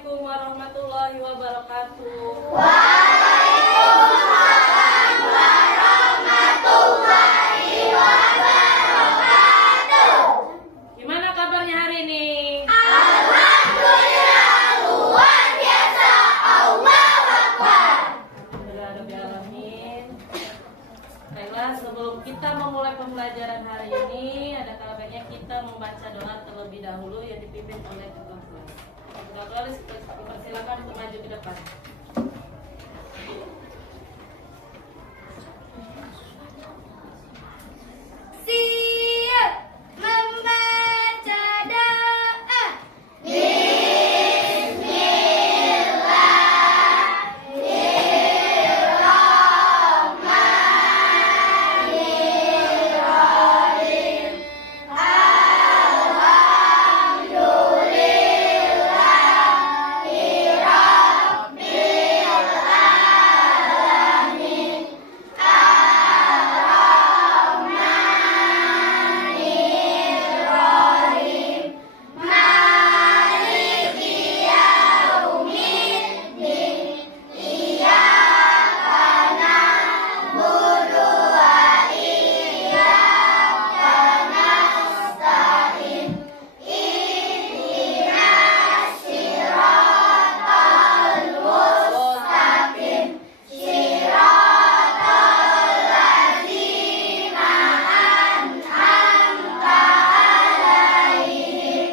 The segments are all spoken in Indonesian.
Assalamualaikum warahmatullahi wabarakatuh. Waalaikumsalam warahmatullahi wabarakatuh. Gimana kabarnya hari ini? Alhamdulillah, luar biasa. Allahu Akbar. Alhamdulillah rabbil alamin. Baiklah, sebelum kita memulai pembelajaran hari ini, ada kalanya kita membaca doa terlebih dahulu yang dipimpin oleh ketua kelas. Ketua kelas dipersilakan untuk maju ke depan. Siap membaca doa. Bismillahirrahmanirrahim. Alhamdulillahirabbil alamin. Ar-Rahmanirrahim. Maliki yaumiddin. Iyyaka na'budu wa iyyaka nasta'in. Ihdinas siratal mustaqim. Siratal ladzina an'amta 'alaihim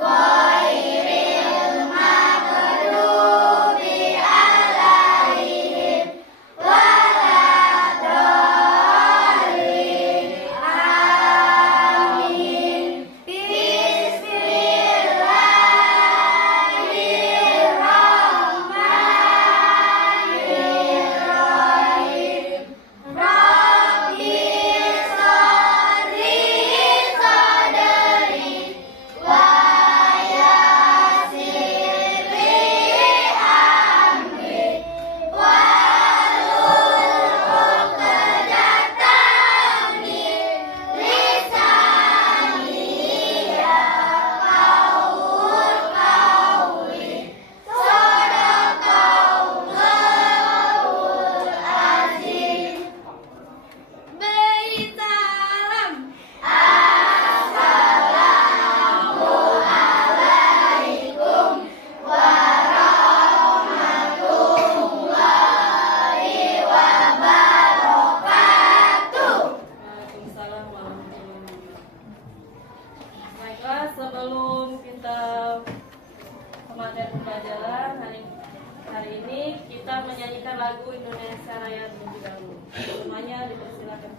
ghairil maghdubi 'alaihim waladdallin. Amin. Bismillahirrahmanirrahim. Rabbi shrah sadri wa yassir li amri wahlul 'uqdatam min lisani yafqahul qawli. Shadaqallahul azim. Beri salam. Assalamualaikum warahmatullahi wabarakatuh. Waalaikumsalam warahmatullahi wabarakatuh. Baiklah, sebelum kita materi pembelajaran hari ini, kita menyanyikan lagu Indonesia Raya terlebih dahulu. Semuanya dipersilakan.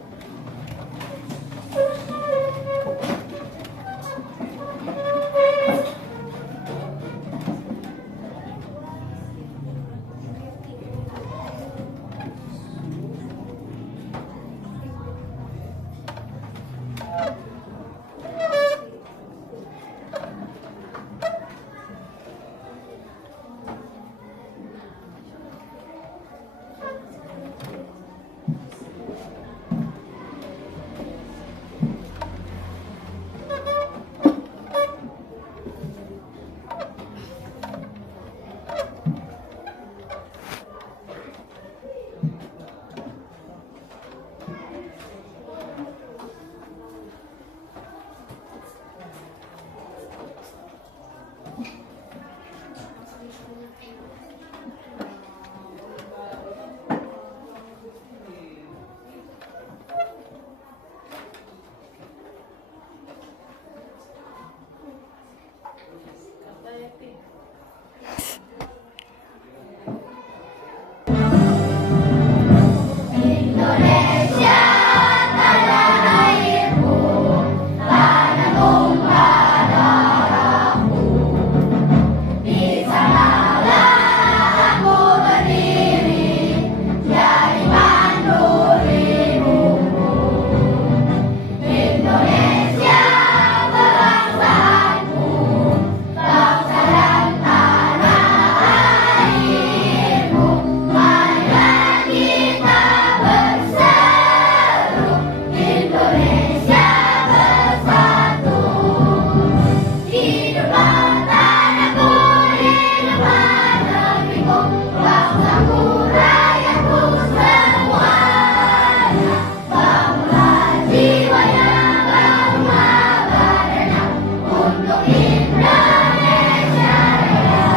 Sampurayaku semuanya, bangunlah jiwanya, bangunlah badannya untuk Indonesia Raya.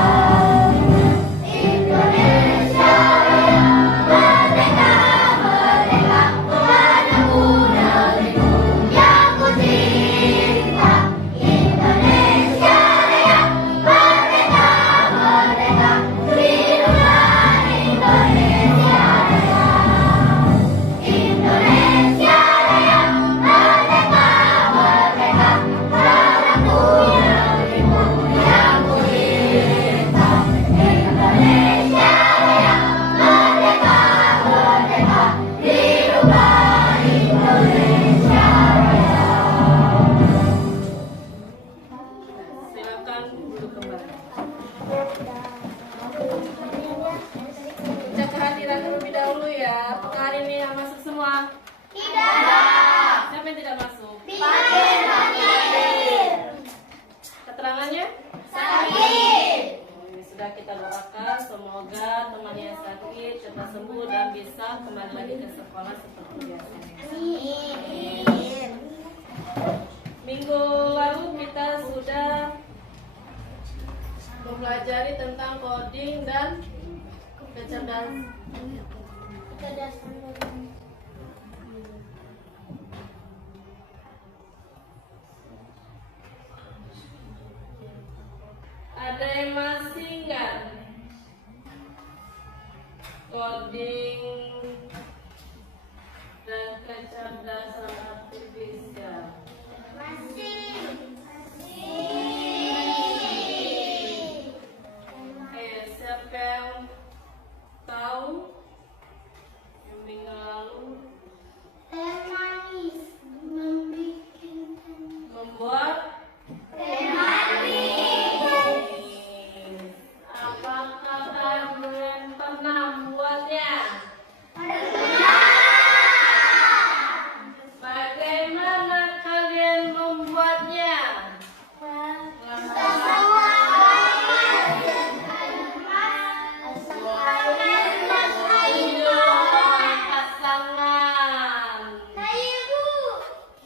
Indonesia Raya, merdeka, merdeka, padaku negeriku yang ku cinta. Indonesia Raya, merdeka, merdeka, hiduplah Indonesia Raya. Indonesia Raya, merdeka, merdeka, padaku negeriku yang ku cinta. Indonesia Raya, merdeka, merdeka, hiduplah Indonesia Raya. Silakan duduk kembali. Cek kehadiran terlebih dahulu ya. Apakah hari ini yang masuk semua? Tidak. Siapa yang tidak masuk? Sakit. Keterangannya? Sakit. Ini sudah kita doakan, semoga teman yang sakit cepat sembuh dan bisa kembali lagi ke sekolah seperti biasa. Amin. Minggu lalu kita sudah mempelajari tentang coding dan kecerdasan. Ada yang masih nggak? Coding dan kecerdasan artifisial. Siapa yang tahu yang minggu lalu membuat apakah kalian pernah membuatnya? Bagaimana kalian membuatnya? Pasangan.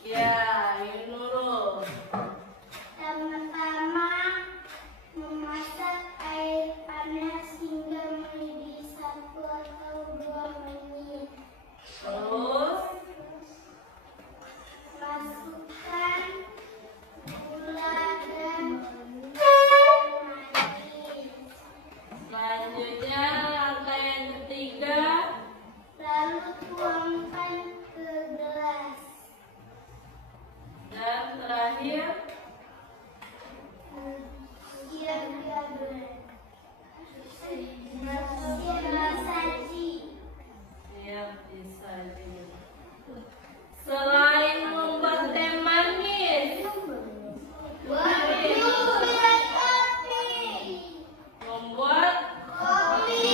Ya, ini Nurul. Pertama-tama memasak air panas hingga mendidih 1 atau 2 menit. Terus Masukkan gula dan manis. selanjutnya langkah yang ketiga, Lalu tuangkan ke gelas. dan terakhir Siap disaji. siap disaji. Selain membuat teh manis, Kopi. membuat Kopi.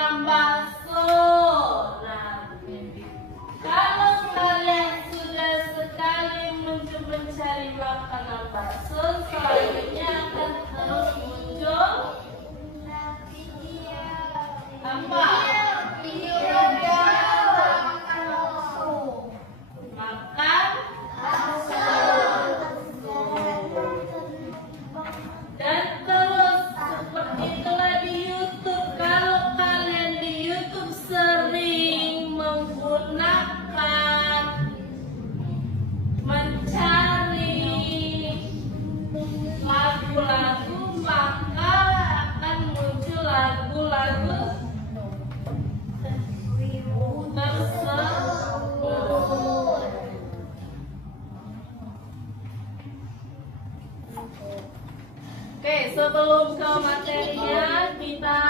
makanan bakso. Nah, kalau kalian sudah sekali mencari makanan bakso, selanjutnya akan terus muncul apa? Makan dan terus seperti itulah di YouTube. Kalau kalian di YouTube sering menggunakan mencari lagu-lagu, maka akan muncul lagu-lagu tersebut. Oke, sebelum ke materinya, kita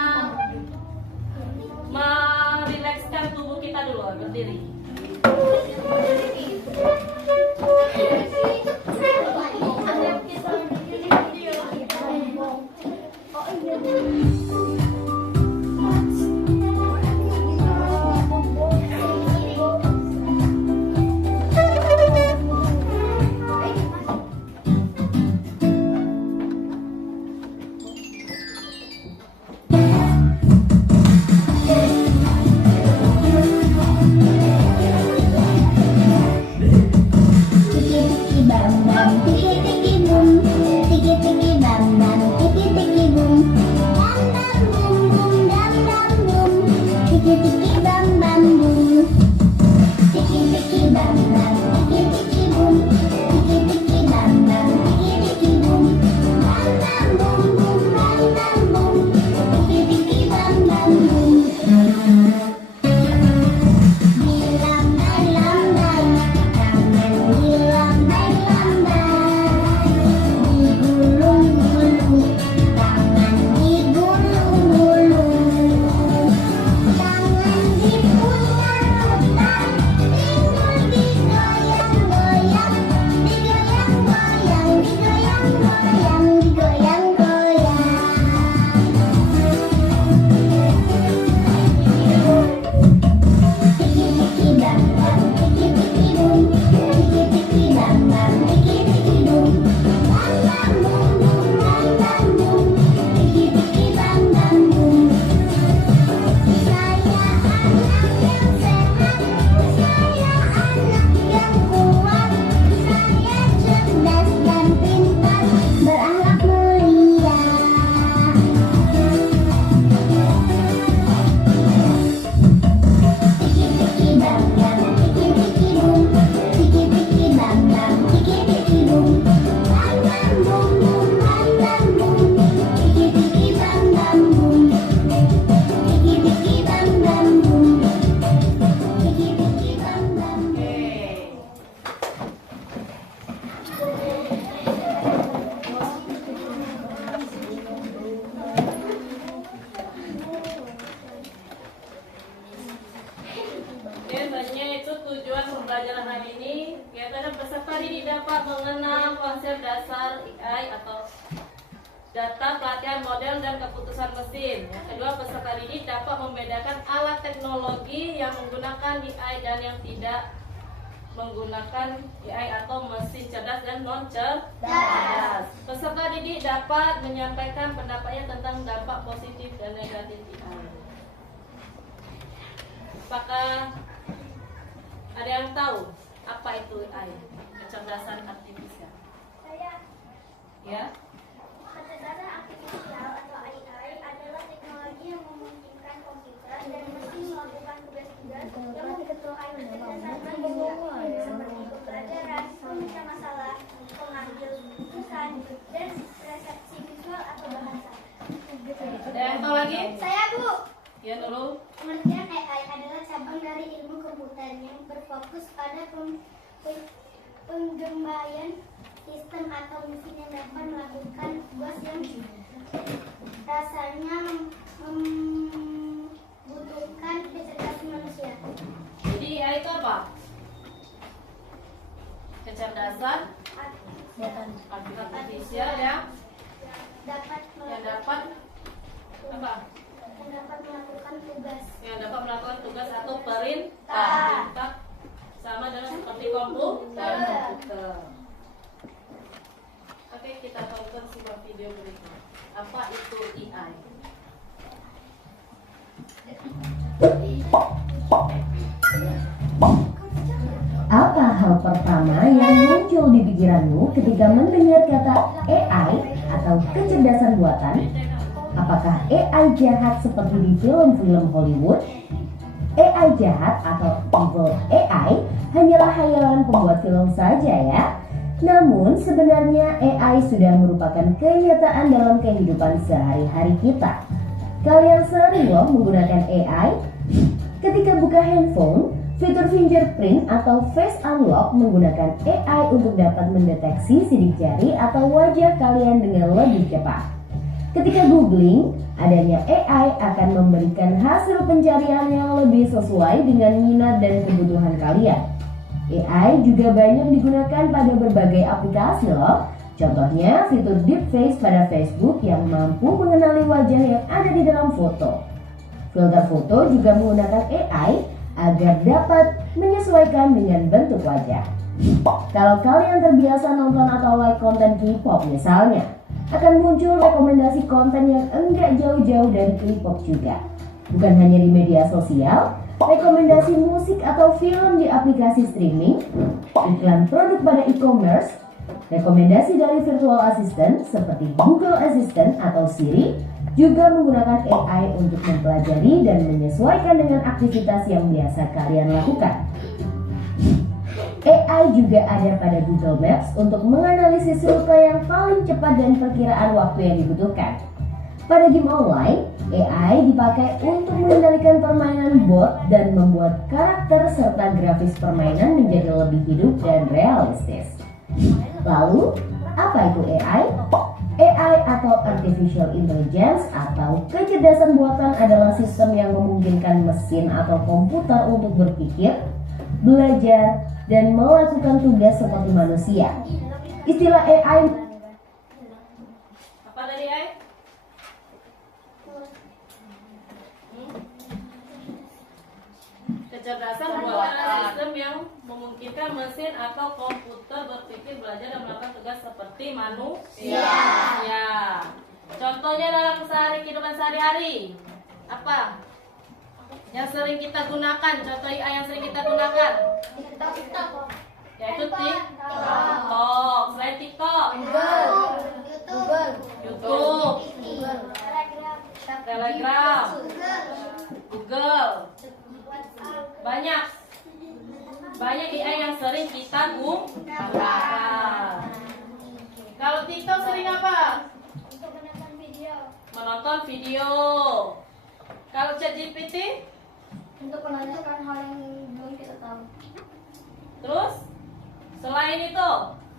merilekskan tubuh kita dulu, berdiri. Biasanya itu tujuan pembelajaran hari ini, biasanya peserta didik dapat mengenal konsep dasar AI atau data pelatihan model dan keputusan mesin. Yang kedua, peserta didik dapat membedakan alat teknologi yang menggunakan AI dan yang tidak menggunakan AI atau mesin cerdas dan non cerdas. Peserta didik dapat menyampaikan pendapatnya tentang dampak positif dan negatif AI. Apakah ada yang tahu apa itu AI? Kecerdasan artifisial. Saya Ya. kecerdasan artifisial atau AI adalah teknologi yang memungkinkan komputer dan mesin melakukan tugas-tugas yang membutuhkan kecerdasan manusia seperti pembelajaran, memecah masalah, mengambil keputusan, dan persepsi visual atau bahasa. Ada yang tahu lagi? Saya Bu. Ya, Nurul. Pengertian AI adalah cabang dari ilmu komputer yang berfokus pada penggembalian sistem atau mesin yang dapat melakukan tugas yang rasanya membutuhkan kecerdasan manusia. Jadi AI itu apa? Kecerdasan artifisial yang dapat dapat apa? melakukan tugas tugas atau perintah. Sama dengan seperti komputer. Oke, kita tonton sebuah video berikut. Apa itu AI? Apa hal pertama yang muncul di pikiranmu ketika mendengar kata AI atau kecerdasan buatan? Apakah AI jahat seperti di film-film Hollywood? AI jahat atau evil AI hanyalah khayalan pembuat film saja ya. Namun sebenarnya AI sudah merupakan kenyataan dalam kehidupan sehari-hari kita. Kalian sering loh menggunakan AI? Ketika buka handphone, fitur fingerprint atau face unlock menggunakan AI untuk dapat mendeteksi sidik jari atau wajah kalian dengan lebih cepat. Ketika googling, adanya AI akan memberikan hasil pencarian yang lebih sesuai dengan minat dan kebutuhan kalian. AI juga banyak digunakan pada berbagai aplikasi loh. Contohnya fitur deepfake pada Facebook yang mampu mengenali wajah yang ada di dalam foto. Filter foto juga menggunakan AI agar dapat menyesuaikan dengan bentuk wajah. Kalau kalian terbiasa nonton atau like konten K-pop misalnya, akan muncul rekomendasi konten yang enggak jauh-jauh dari K-pop juga. Bukan hanya di media sosial, rekomendasi musik atau film di aplikasi streaming, iklan produk pada e-commerce, rekomendasi dari virtual assistant seperti Google Assistant atau Siri juga menggunakan AI untuk mempelajari dan menyesuaikan dengan aktivitas yang biasa kalian lakukan. AI juga ada pada Google Maps untuk menganalisis rute yang paling cepat dan perkiraan waktu yang dibutuhkan. Pada game online, AI dipakai untuk mengendalikan permainan bot dan membuat karakter serta grafis permainan menjadi lebih hidup dan realistis. Lalu, apa itu AI? AI atau Artificial Intelligence atau kecerdasan buatan adalah sistem yang memungkinkan mesin atau komputer untuk berpikir, belajar, dan melakukan tugas seperti manusia. Istilah AI Apa tadi AI? Kecerdasan buatan adalah sistem yang memungkinkan mesin atau komputer berpikir, belajar, dan melakukan tugas seperti manusia. Ya. Contohnya dalam kehidupan sehari-hari. Apa? Yang sering kita gunakan, contoh AI yang sering kita gunakan. Yaitu TikTok. Selain TikTok, YouTube, Telegram, Google. Banyak AI yang sering kita gunakan. Kalau TikTok sering apa? Untuk menonton video. Menonton video. Kalau ChatGPT? Untuk menanyakan hal yang belum kita tahu. Terus? Selain itu,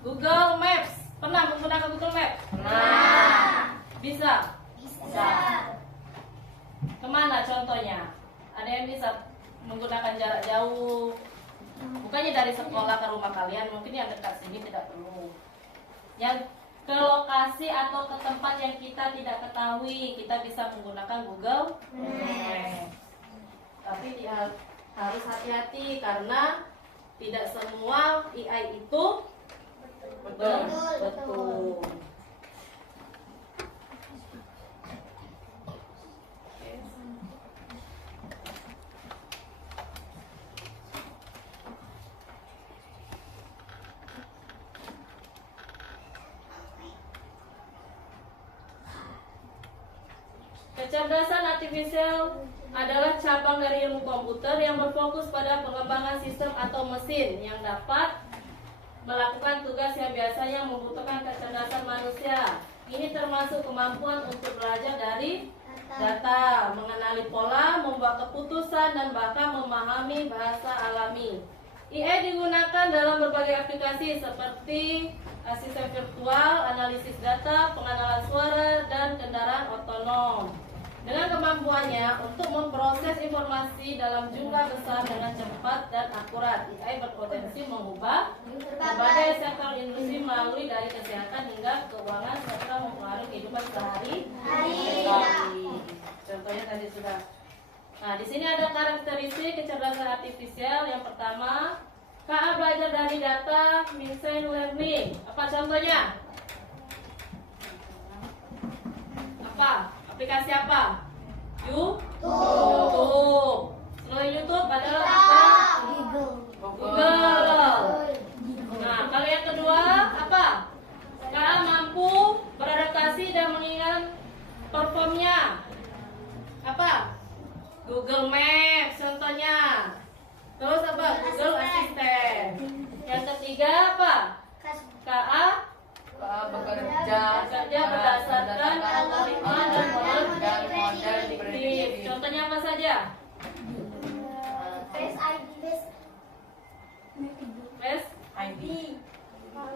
Google Maps. Pernah menggunakan Google Maps? Bisa? Bisa. Kemana contohnya? Ada yang bisa menggunakan jarak jauh. Bukannya dari sekolah ke rumah kalian, mungkin yang dekat sini tidak perlu. Yang ke lokasi atau ke tempat yang kita tidak ketahui, kita bisa menggunakan Google Maps. Tapi harus hati-hati karena tidak semua AI itu betul. Kecerdasan artifisial adalah cabang dari ilmu komputer yang berfokus pada pengembangan sistem atau mesin yang dapat melakukan tugas yang biasanya membutuhkan kecerdasan manusia. Ini termasuk kemampuan untuk belajar dari data, mengenali pola, membuat keputusan, dan bahkan memahami bahasa alami. AI digunakan dalam berbagai aplikasi seperti asisten virtual, analisis data, pengenalan suara, dan kendaraan otonom. Dengan kemampuannya untuk memproses informasi dalam jumlah besar dengan cepat dan akurat, AI berpotensi mengubah berbagai sektor industri melalui dari kesehatan hingga keuangan serta mempengaruhi kehidupan sehari-hari. Contohnya tadi sudah Nah, di sini ada karakteristik kecerdasan artifisial. Yang pertama, KA belajar dari data machine learning. Apa contohnya? Apa? Aplikasi apa? YouTube. Selain YouTube adalah apa? Google. Nah, kalau yang kedua apa? KA mampu beradaptasi dan mengingat performnya. Apa? Google Maps contohnya. Terus apa? Google Assistant. Yang ketiga apa? KA bekerja berdasarkan algoritma dan model prediktif. Contohnya apa saja?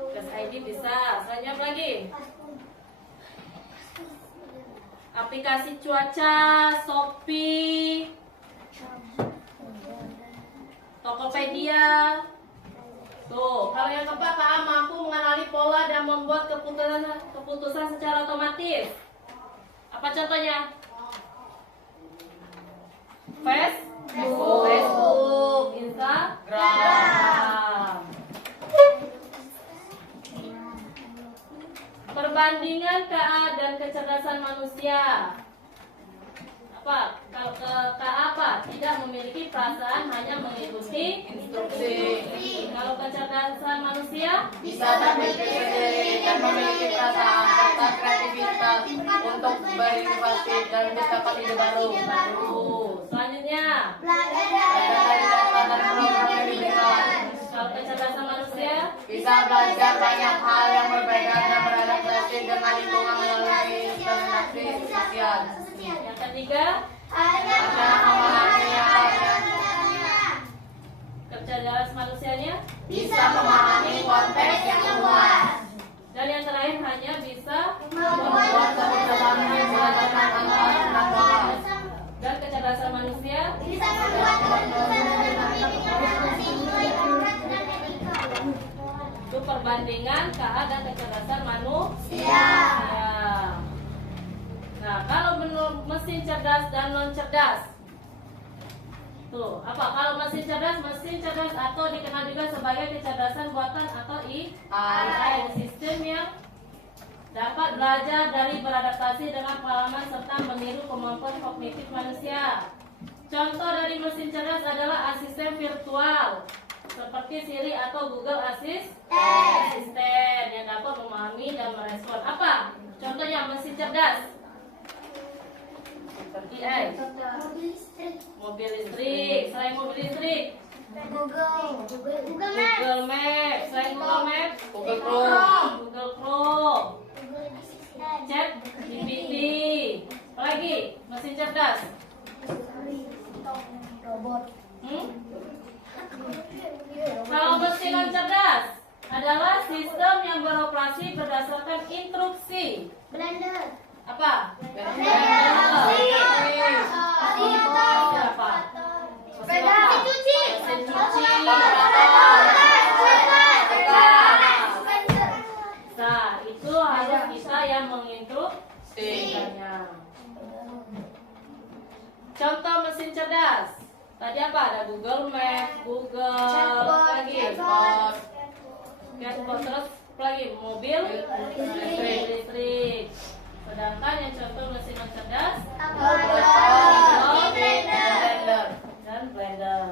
Face ID bisa. Selanjutnya apa lagi? Aplikasi cuaca, Shopee, Tokopedia. Tuh, kalau yang keempat, KA mampu mengenali pola dan membuat keputusan secara otomatis. Apa contohnya? Facebook, Instagram. Perbandingan KA dan kecerdasan manusia. Apa? Kalau KA apa? Tidak memiliki perasaan, hanya mengikuti instruksi. Kalau kecerdasan manusia bisa berpikir dan memiliki perasaan serta kreativitas untuk berinovasi dan menciptakan ide baru. Selanjutnya, Belajar dari data dan program yang diberikan. kalau kecerdasan manusia Bisa belajar banyak hal yang berbeda dan beradaptasi dengan lingkungan melalui interaksi sosial. yang ketiga, Ada memahami hal yang kecerdasan manusianya, bisa memahami konteks yang luas. dan yang terakhir hanya bisa Membuat keputusan berdasarkan pengetahuan. dan kecerdasan manusia Bisa membuat keputusan dengan memiliki informasi, nilai program dan etika. itu perbandingan KA dan kecerdasan manusia. Iya. Nah, kalau menurut mesin cerdas dan non cerdas, tuh apa? Kalau mesin cerdas atau dikenal juga sebagai kecerdasan buatan atau AI, sistem yang dapat belajar dari beradaptasi dengan pengalaman serta meniru kemampuan kognitif manusia. Contoh dari mesin cerdas adalah asisten virtual seperti Siri atau Google Assistant yang dapat memahami dan merespon. Apa? Contohnya mesin cerdas. AI, mobil listrik. Selain mobil listrik, Google Maps, Google Maps. Selain Google Maps, Google Chrome. Google Chrome, Google Assistant, Chat GPT. Apalagi mesin cerdas. robot, Hmm? Kalau mesin non cerdas adalah sistem yang beroperasi berdasarkan instruksi. blender, Apa? mesin cuci, Mesin cuci. Nah, itu harus kita yang menginstruksikannya. Contoh mesin cerdas. Tadi apa? Ada Google Maps, Google, chatbot, chatbot, terus apa lagi? Mobil listrik. Sedangkan yang contoh mesin non cerdas Blender. dan blender.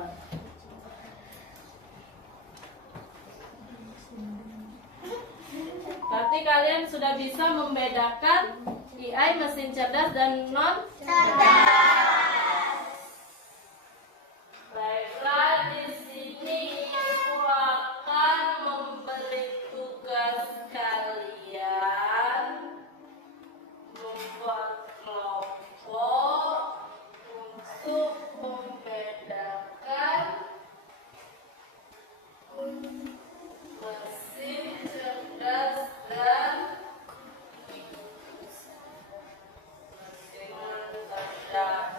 Berarti kalian sudah bisa membedakan AI mesin cerdas dan non Baiklah, di sini aku akan memberi tugas kalian membuat kelompok untuk membedakan mesin cerdas dan mesin cerdas.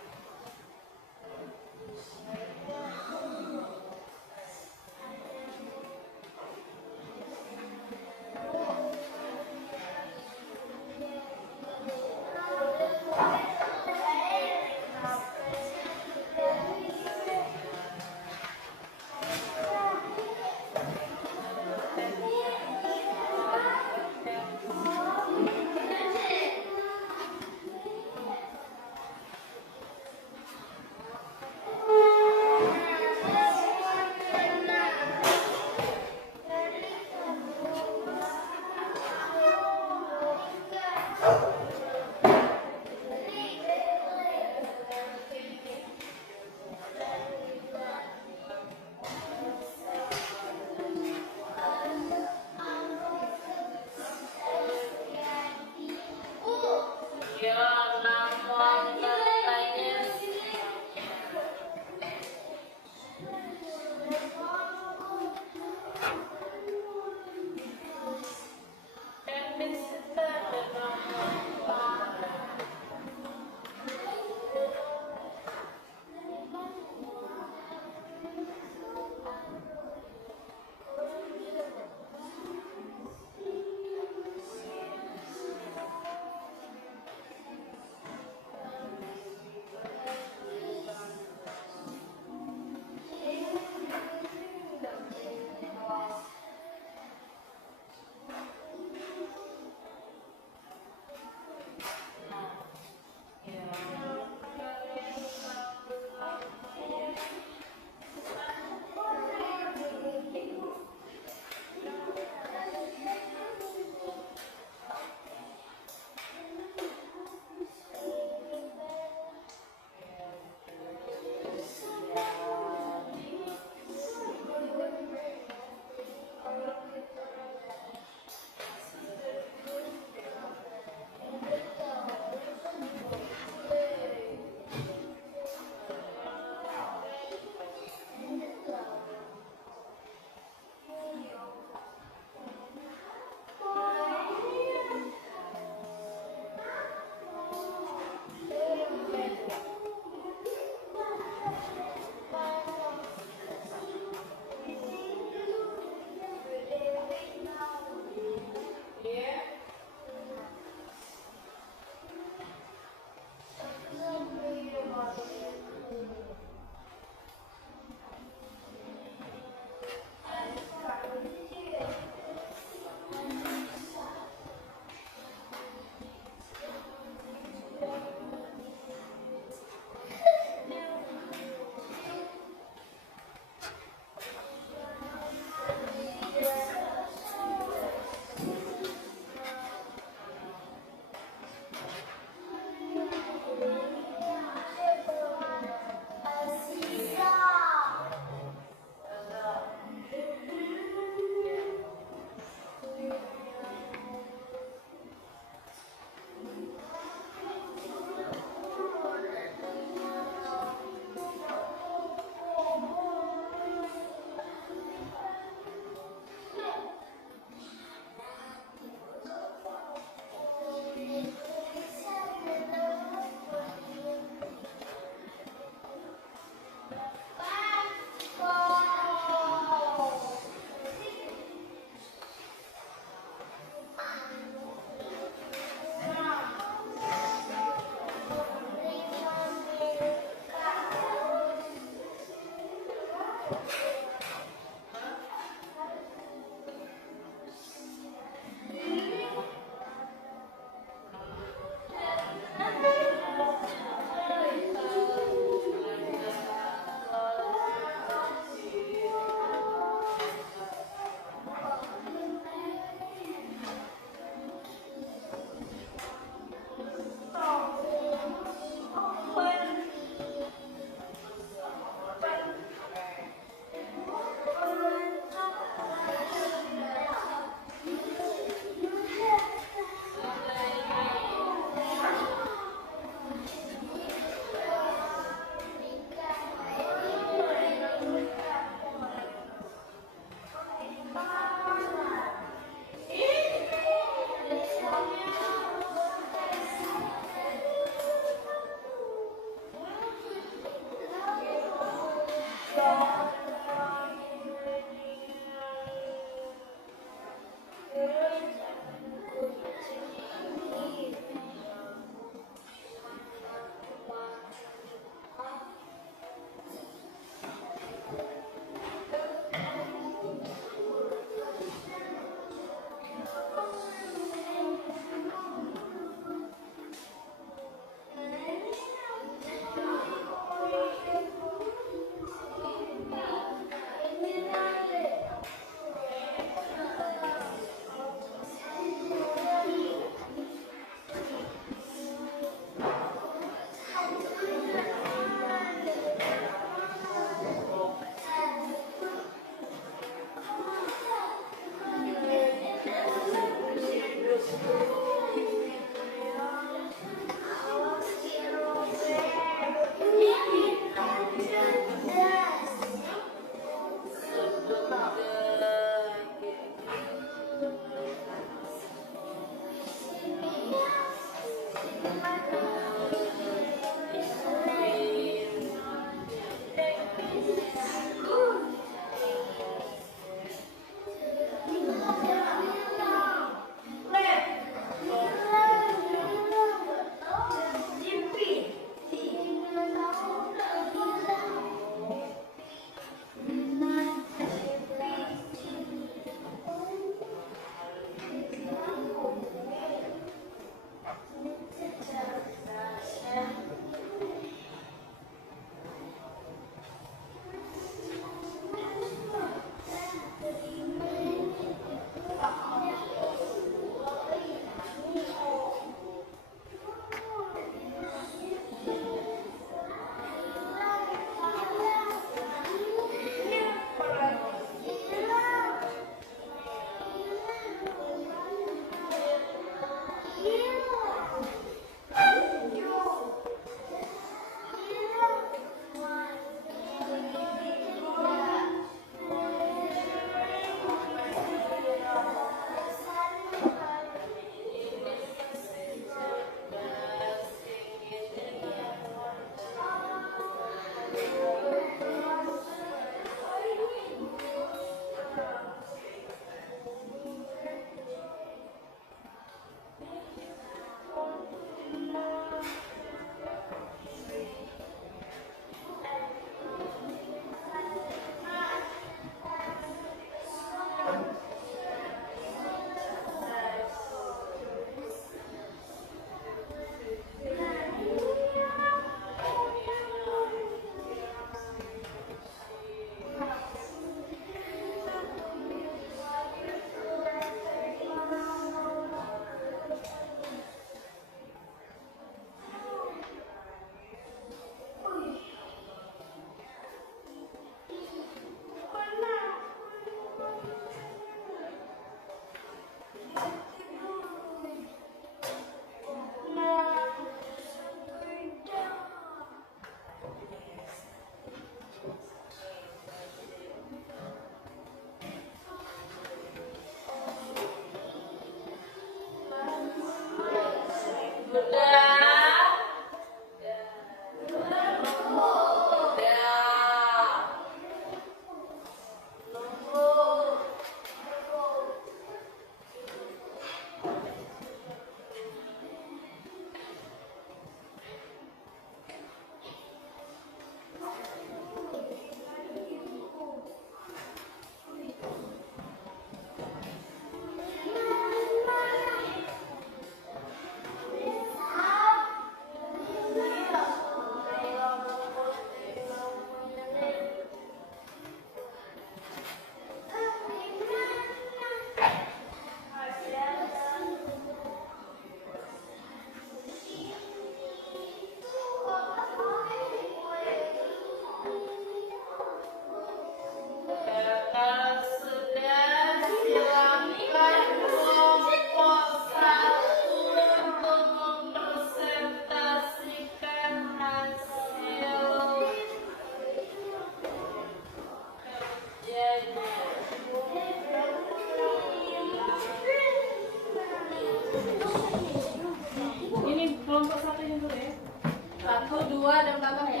2 dan belakang 3.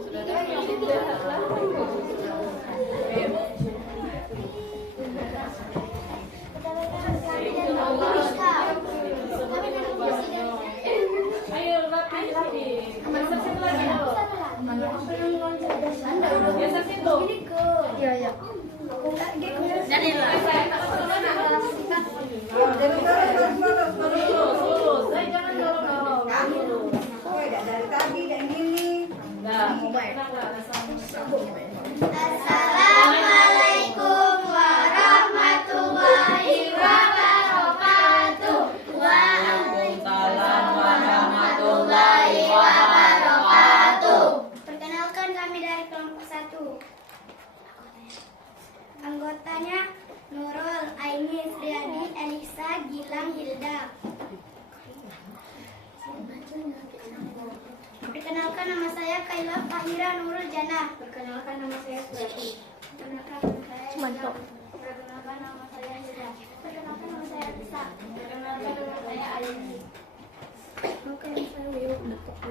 Sudah ada yang ayo rapi. Geser situ lagi dulu. Geser situ. Iya. Jadi lah. Lurus. Saya jangan dorong. Dari tadi kayak gini. Nah, Assalamualaikum warahmatullahi wabarakatuh. Waalaikumsalam warahmatullahi wabarakatuh. Perkenalkan kami dari kelompok 1. Anggotanya Nurul, Aini, Sriadi, Elisa, Gilang, Hilda. Perkenalkan nama saya Kaila Fahira Nurul Jannah. Perkenalkan nama saya Sriadi. Perkenalkan nama saya Gilang. Perkenalkan nama saya Hilda. Perkenalkan nama saya Elisa. Perkenalkan nama saya Aini.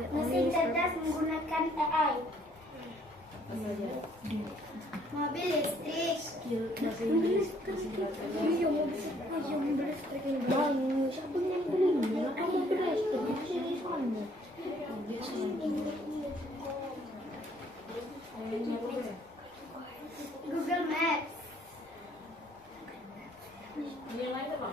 Mesin cerdas menggunakan AI. Mobil listrik. Google Maps. Yang lain apa?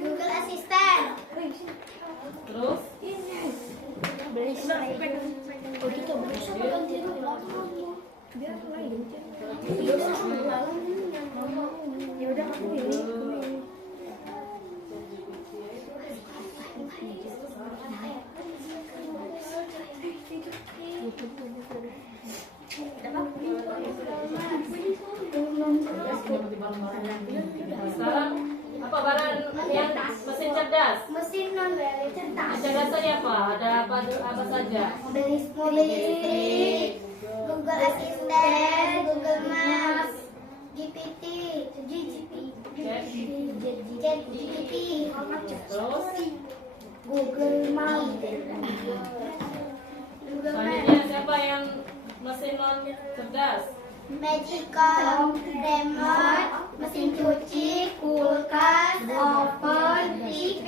Google Assistant. Terus sekarang apa barang yang mesin cerdas? Mesin non cerdas. Kecerdasannya apa? Ada apa saja? Mobil listrik, Google Assistant, Google Maps, GPT, ChatGPT, Terus Google Maps, selanjutnya siapa yang mesin non cerdas? Magicom, remote, mesin cuci, kulkas, oven, TV.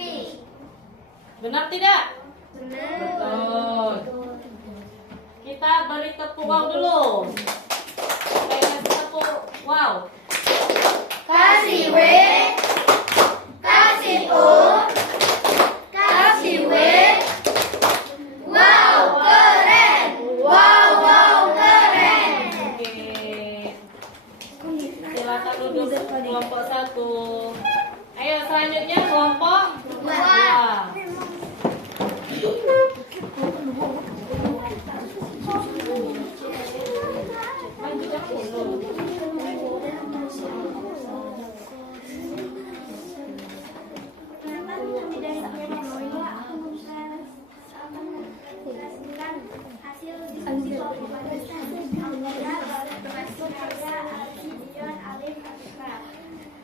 Benar tidak? Benar. Betul. Kita beri tepuk wow dulu. Kasih tepuk wow. Kasih W, kasih O, kasih W. Wow, keren. Wow, keren. Oke. Silakan duduk kelompok 1. Ayo selanjutnya kelompok 2. Hasil diskusi kelompok pada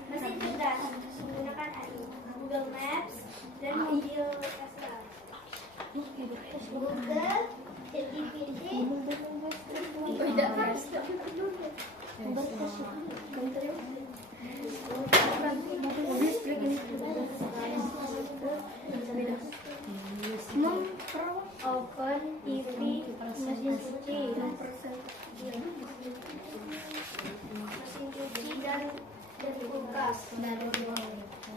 mesin cerdas menggunakan AI, Google Maps, dan mobil Tesla. Google, ChatGPT, oven, TV, mesin cuci, dan kulkas.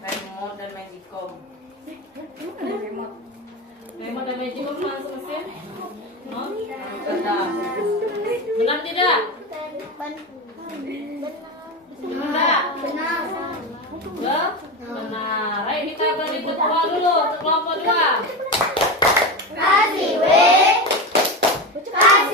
Remote dan Magicom. Remote dan Magicom langsung mesin. No? Benar tidak? Benar. Benar. Benar. Ayo kita beri tepuk tangan dulu untuk kelompok 2. Kasih W, kasih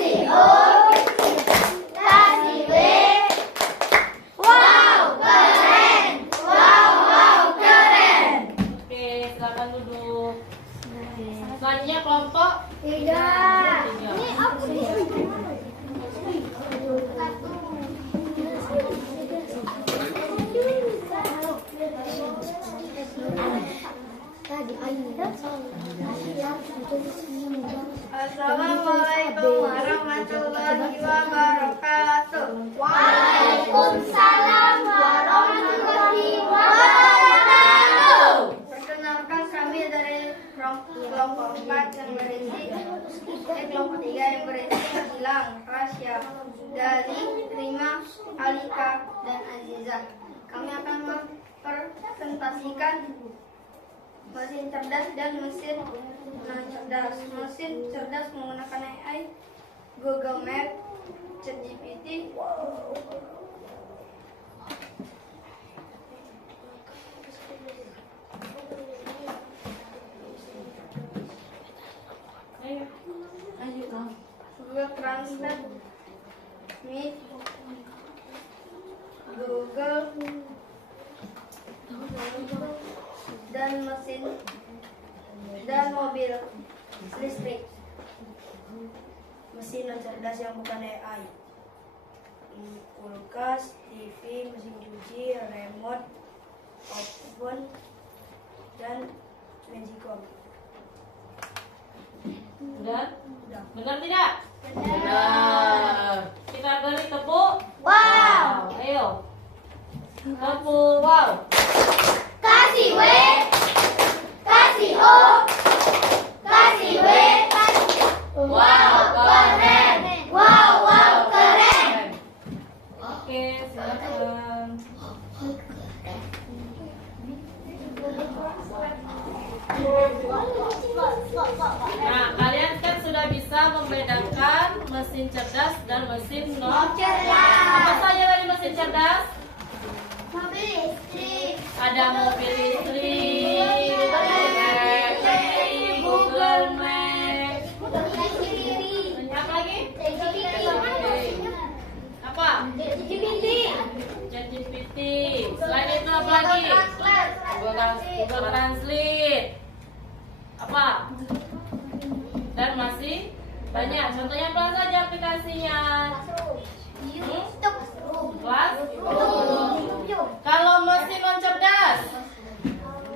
Assalamualaikum warahmatullahi wabarakatuh. Waalaikumsalam warahmatullahi wabarakatuh. Perkenalkan kami dari kelompok 4 yang berisi kelompok 3 yang berisi Gilang, Rasya, Dali, Rima, Alika, dan Azizah. Kami akan mempresentasikan mesin cerdas dan mesin non-cerdas. Mesin cerdas menggunakan AI, Google Map, ChatGPT, Google Translate, Meet, Google, dan mesin dan mobil listrik. Mesin non cerdas yang bukan AI, kulkas, TV, mesin cuci, remote, oven, dan magicom. Udah? Benar tidak? Benar. Kita beri tepuk. Wow. Ayo. Tepuk wow. Kasih W, kasih O, kasih W, Wow, keren. Wow, keren. Oke, silakan. Nah, kalian kan sudah bisa membedakan mesin cerdas dan mesin non cerdas. Apa saja dari mesin cerdas? Mobil listrik, Ada mobil listrik, Google Map, banyak lagi. Apa? ChatGPT. Selain itu apa lagi? Google Translate. Apa? Dan masih banyak. Contohnya apa saja aplikasinya? Kelas? Kalau mesin non cerdas,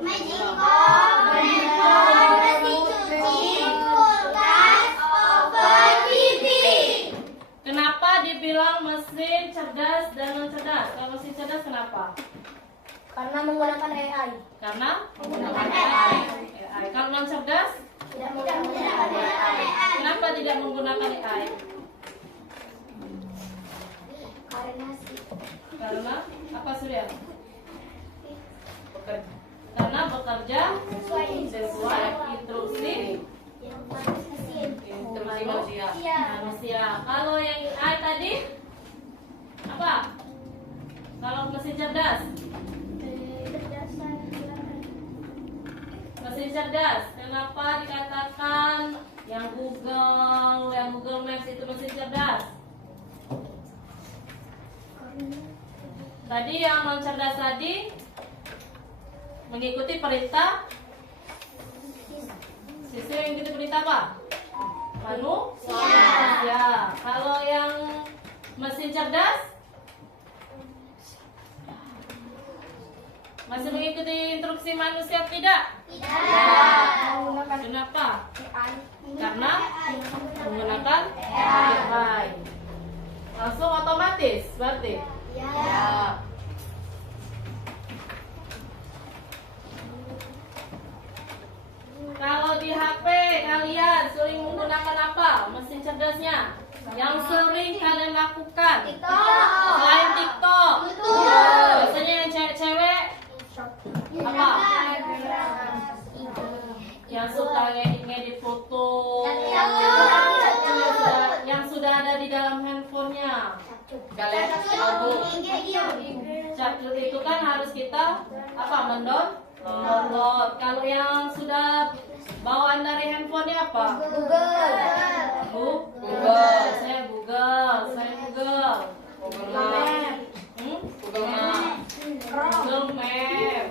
magicom, mesin cuci, kulkas, oven, TV. kenapa dibilang mesin cerdas dan non cerdas? Kalau mesin cerdas kenapa? Karena menggunakan AI. Karena menggunakan AI. Kalau non cerdas, Tidak menggunakan AI. kenapa tidak menggunakan AI? Karena apa Surya? Karena bekerja sesuai instruksi manusia. Kalau yang AI tadi apa? Kalau mesin cerdas, kenapa dikatakan yang Google Maps itu mesin cerdas? Tadi yang non cerdas tadi mengikuti perintah sistem yang mengikuti perintah apa? Manusia. Kalau yang mesin cerdas masih mengikuti instruksi manusia tidak? Kenapa? Karena menggunakan AI. Langsung otomatis berarti. Ya. Kalau di HP kalian sering menggunakan apa? Mesin cerdasnya? Yang sering kalian lakukan? Selain TikTok. Biasanya yang cewek-cewek apa? Yang suka ngedit foto. Yang sudah ada di dalam handphonenya. Kalian album. Catur itu kan harus kita apa? Mendownload. Kalau yang sudah bawaan dari handphonenya apa? Google. Saya Google. Google Map. Google Map.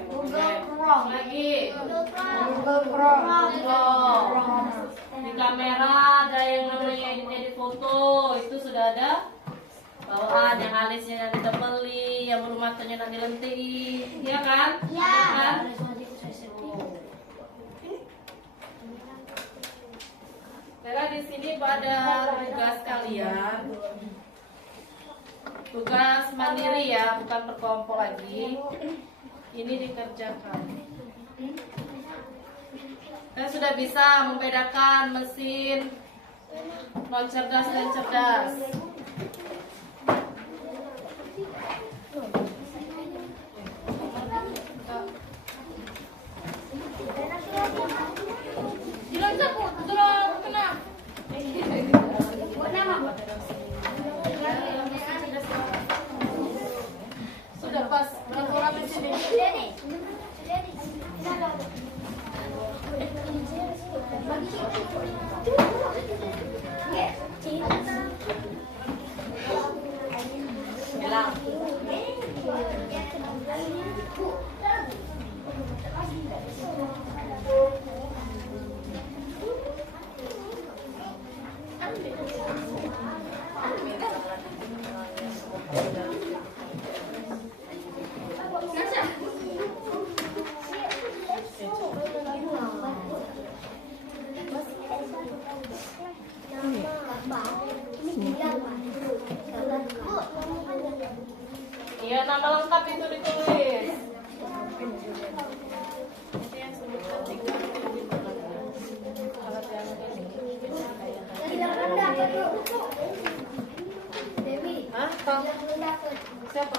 Lagi. Google Chrome. Di kamera ada yang namanya edit foto, itu sudah ada bawaan yang alisnya nanti ditebeli, yang bulu matanya nanti lentik, ya kan? Iya. Kan? Karena di sini pada tugas kalian, tugas mandiri ya, bukan berkelompok lagi. Ini dikerjakan. Kalian sudah bisa membedakan mesin non cerdas dan cerdas. Sudah pas, berapa di sini? Bilang. Iya, nama lengkap itu ditulis. Itu yang sebutkan tiga. Alat yang ini. Hah? Siapa?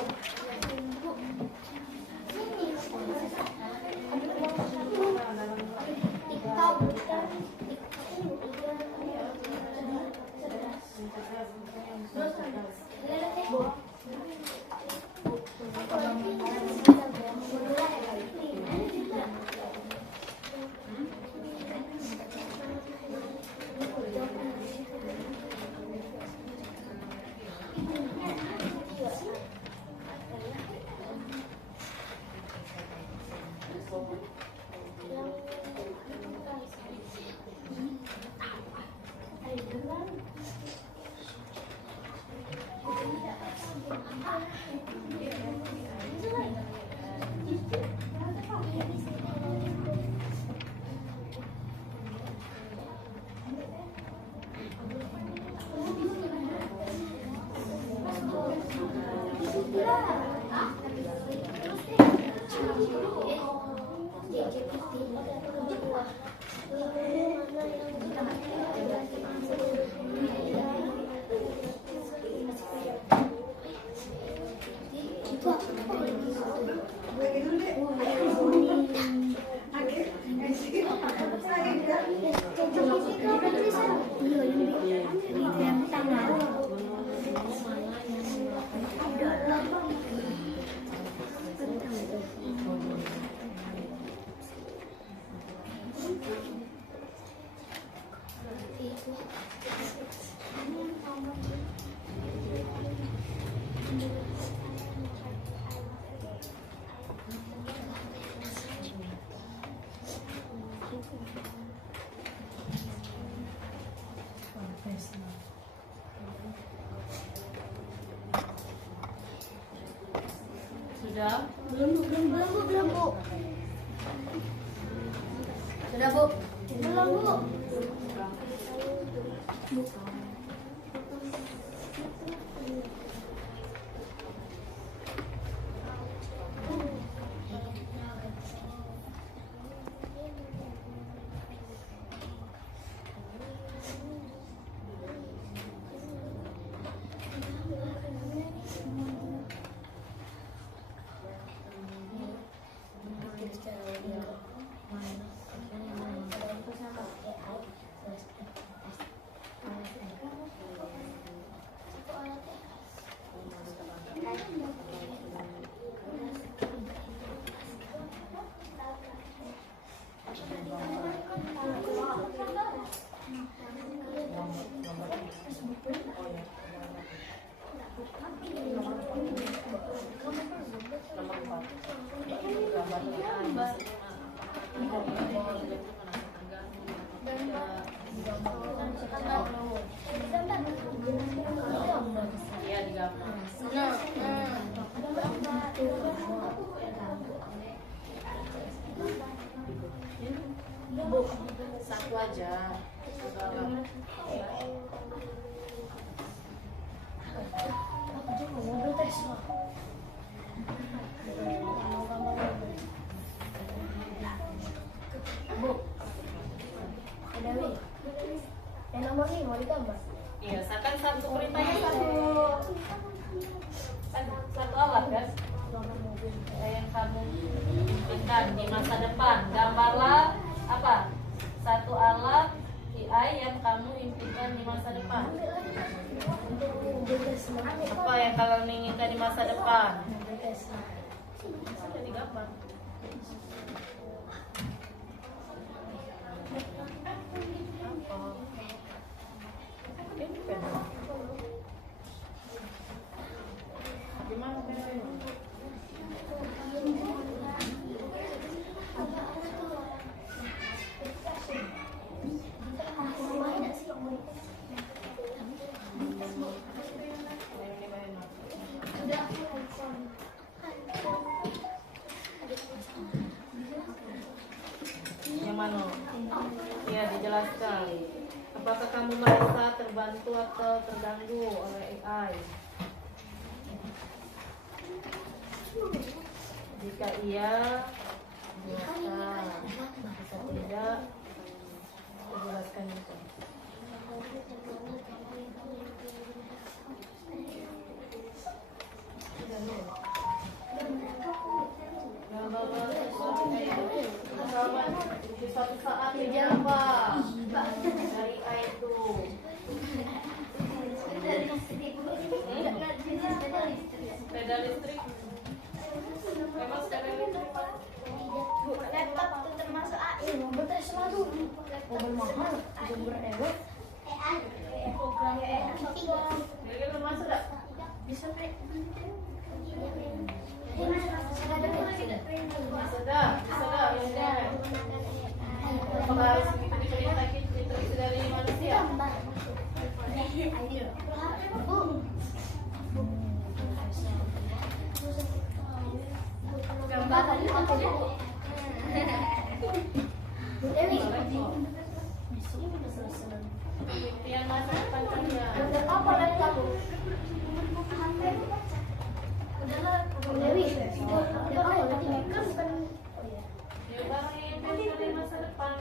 Sudah? Belum bu. Sudah, Bu. Belum bu. Iya, digambar. Satu aja. Apa yang kalian inginkan di masa depan? Jadi gampang. Gimana pengen? Yang mana? Ya, dijelaskan. Apakah kamu merasa terbantu atau terganggu oleh AI? Jika iya, bisa. Jika tidak, dijelaskan itu. Di suatu saat ini apa dari air itu? Sepeda listrik. Memang sepeda listrik. Laptop itu termasuk AI. Betul selalu. Mobil mahal, sumber ewek. AI, program AI. Jadi termasuk tak? Bisa Sudah, ya. Apakah harus dipelajari dari manusia? Impian masa depan kalian. Di masa depan.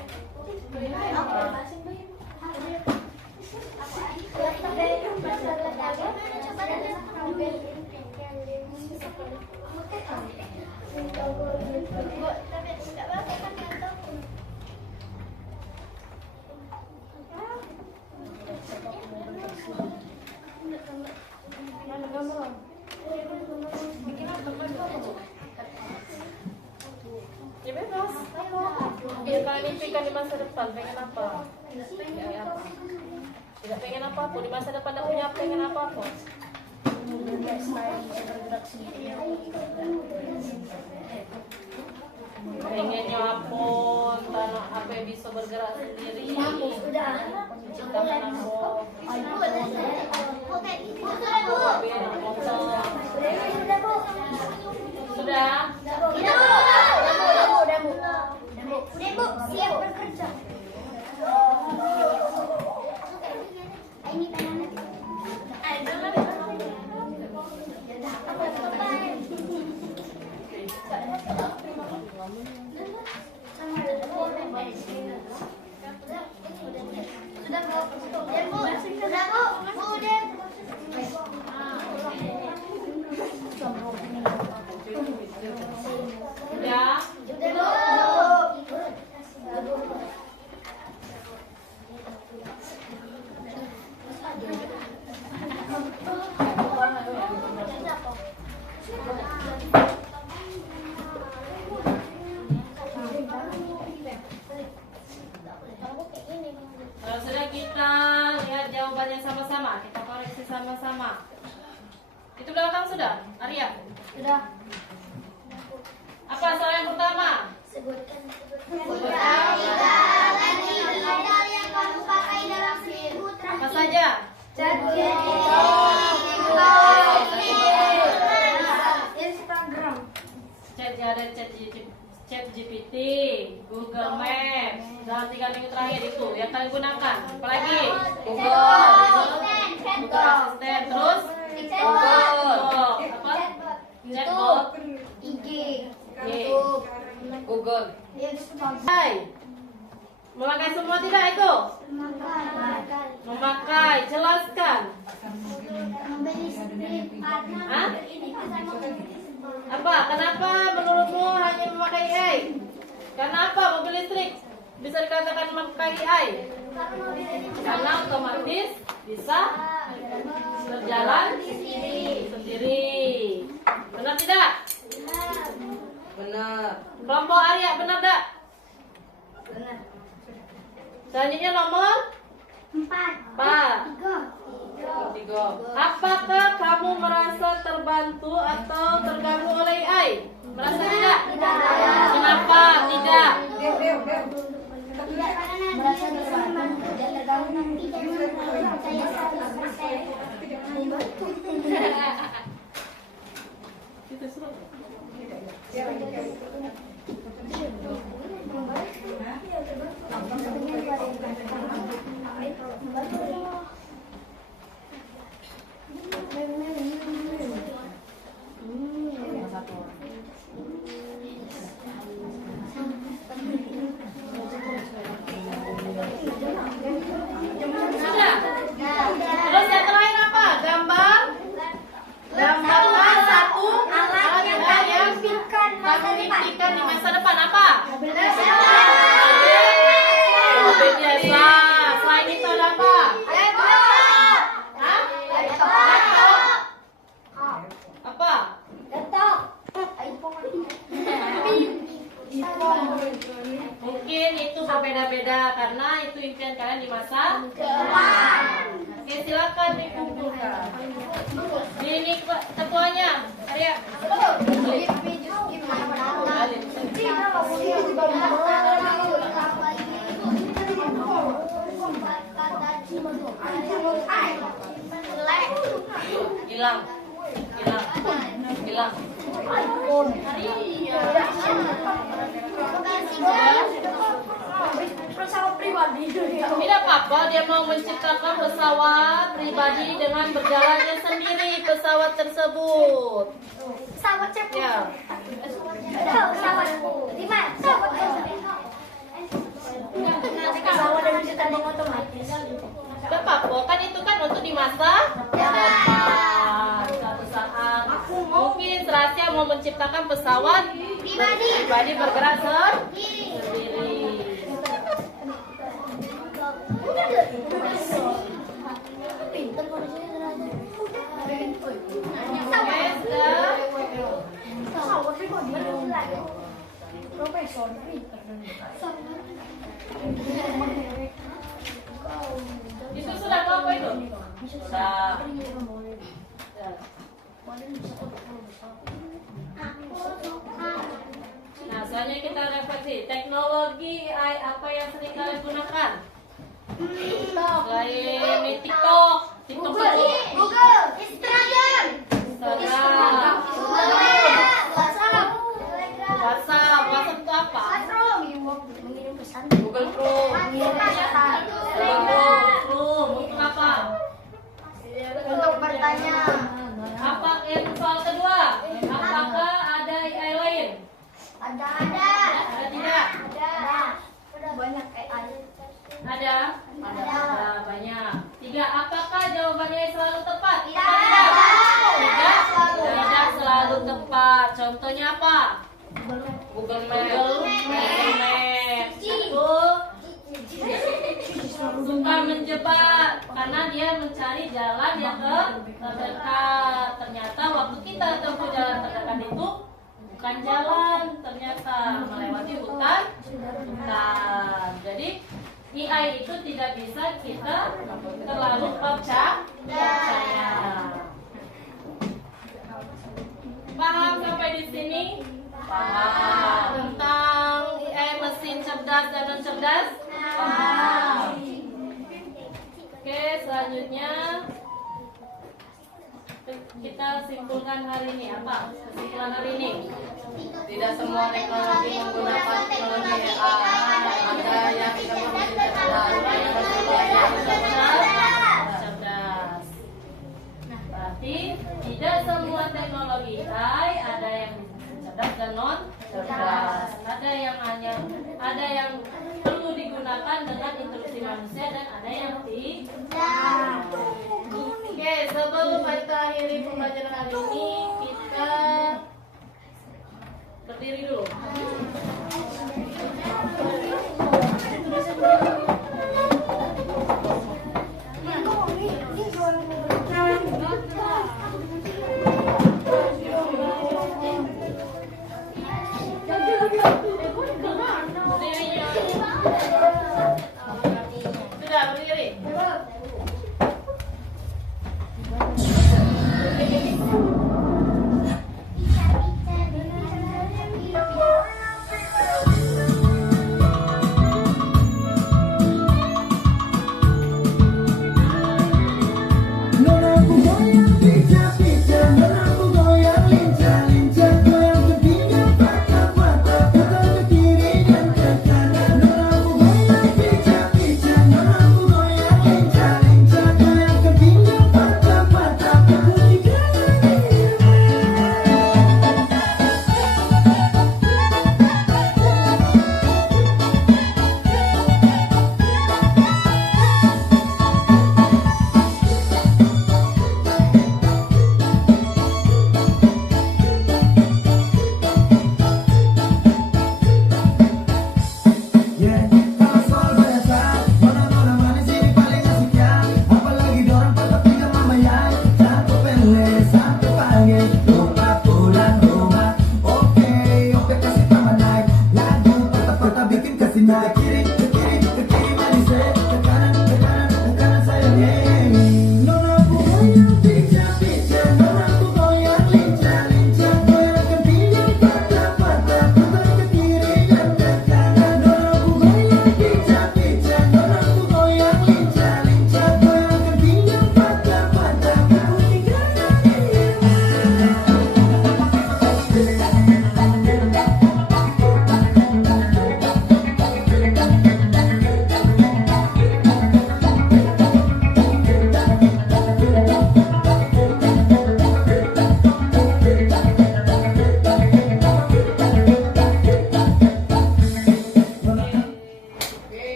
Ya bebas. Yang kalian impikan di masa depan, pengen apa? Ya, apa? Tidak pengen apa-apa di masa depan, tidak punya pengen apa-apa. Pengennya apa? Tanah apa bisa bergerak sendiri? Ciptakan apa? Sudah? Siap bekerja. Ini Ya. Kalau sudah kita lihat jawabannya sama-sama, kita koreksi sama-sama. Itu belakang sudah, Arya? sudah. Apa soal yang pertama? Sebutkan tiga kali modal yang kamu pakai dalam seminggu terakhir. Apa saja? Instagram. Chat GPT, Google Maps, dalam 3 minggu terakhir itu yang kalian gunakan. Apalagi? Google Assistant, terus Google, apa? Chatbot, IG. YouTube, Google. Hai, memakai semua tidak itu? Memakai, jelaskan. Hah? Apa? Kenapa menurutmu hanya memakai AI? Kenapa mobil listrik bisa dikatakan memakai AI? Karena otomatis bisa berjalan Benar. Kelompok Arya benar enggak? Benar. Selanjutnya nomor 4. 4. 3. Apakah kamu merasa terbantu atau terganggu oleh AI? Merasa tidak? Kenapa tidak? Tidak karena merasa terbantu dan terganggu nanti jangan percaya 100% membantu. Itu surat. Sudah. Terus yang terakhir apa? Gambarkan satu alat yang kamu impikan di masa depan apa? Mobil biasa. Selain itu ada apa? Hah? Apa? Mungkin itu berbeda-beda karena itu impian kalian di masa depan. Oke, silakan dikumpulkan. Ini ketuanya, Arya. Hilang. Tidak apa-apa, dia mau menciptakan pesawat pribadi dengan berjalannya sendiri pesawat tersebut. Pesawat cepat. Ya. Pesawat. Di mana? Pesawat dan bisa terbang otomatis. Tidak apa-apa, kan itu kan untuk di masa depan. Suatu saat mungkin Serasya mau menciptakan pesawat pribadi bergerak sendiri. Itu sudah tahu apa itu? Sudah. Nah, selanjutnya kita refleksi. Teknologi AI apa yang sering kalian gunakan? Selain TikTok Google, Instagram, WhatsApp itu apa? mengirim pesan, Google Chrome. Untuk apa? untuk bertanya. Apa yang soal kedua? Apakah ada AI lain? Ada tidak? banyak AI. Ada banyak. 3. Apakah jawabannya selalu tepat? Tidak selalu tepat. Contohnya apa? Google Maps. Suka menjebak karena dia mencari jalan yang terdekat. Ternyata waktu kita tempuh jalan terdekat itu bukan jalan, ternyata melewati hutan. Jadi AI itu tidak bisa kita terlalu percaya. Paham sampai di sini? Paham tentang AI mesin cerdas dan non cerdas? Paham. Oke, selanjutnya kita simpulkan hari ini apa? Kesimpulan hari ini? Tidak semua teknologi menggunakan teknologi AI. Ada yang cerdas. Berarti tidak semua teknologi AI ada yang cerdas dan non cerdas. Ada yang perlu digunakan dengan instruksi manusia dan ada yang tidak. Oke, sebelum kita akhiri pembelajaran hari ini, kita berdiri dulu.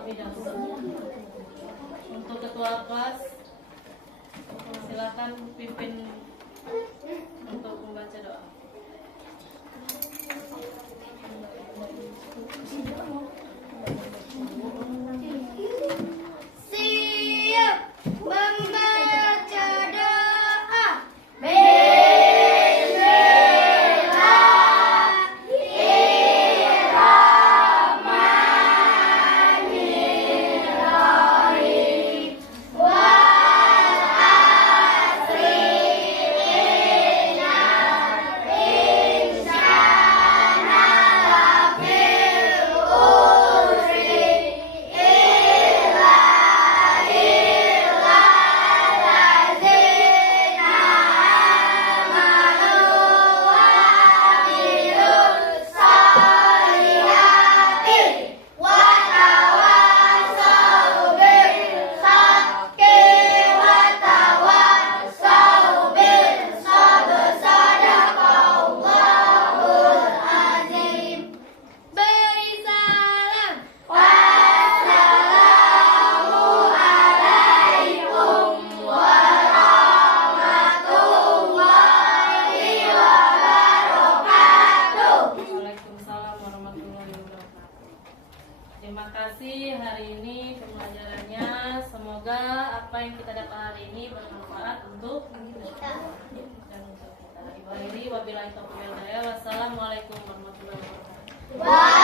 terlebih dahulu. Untuk ketua kelas, silakan pimpin untuk membaca doa. Siap membaca doa. Beri salam. Wassalamualaikum warahmatullahi wabarakatuh. Waalaikumsalam warahmatullahi wabarakatuh. Terima kasih hari ini pembelajarannya. Semoga apa yang kita dapat hari ini bermanfaat untuk kita dan untuk kita. Ibu Airi, wabillahi taufiq wal hidayah. Wassalamualaikum warahmatullahi wabarakatuh.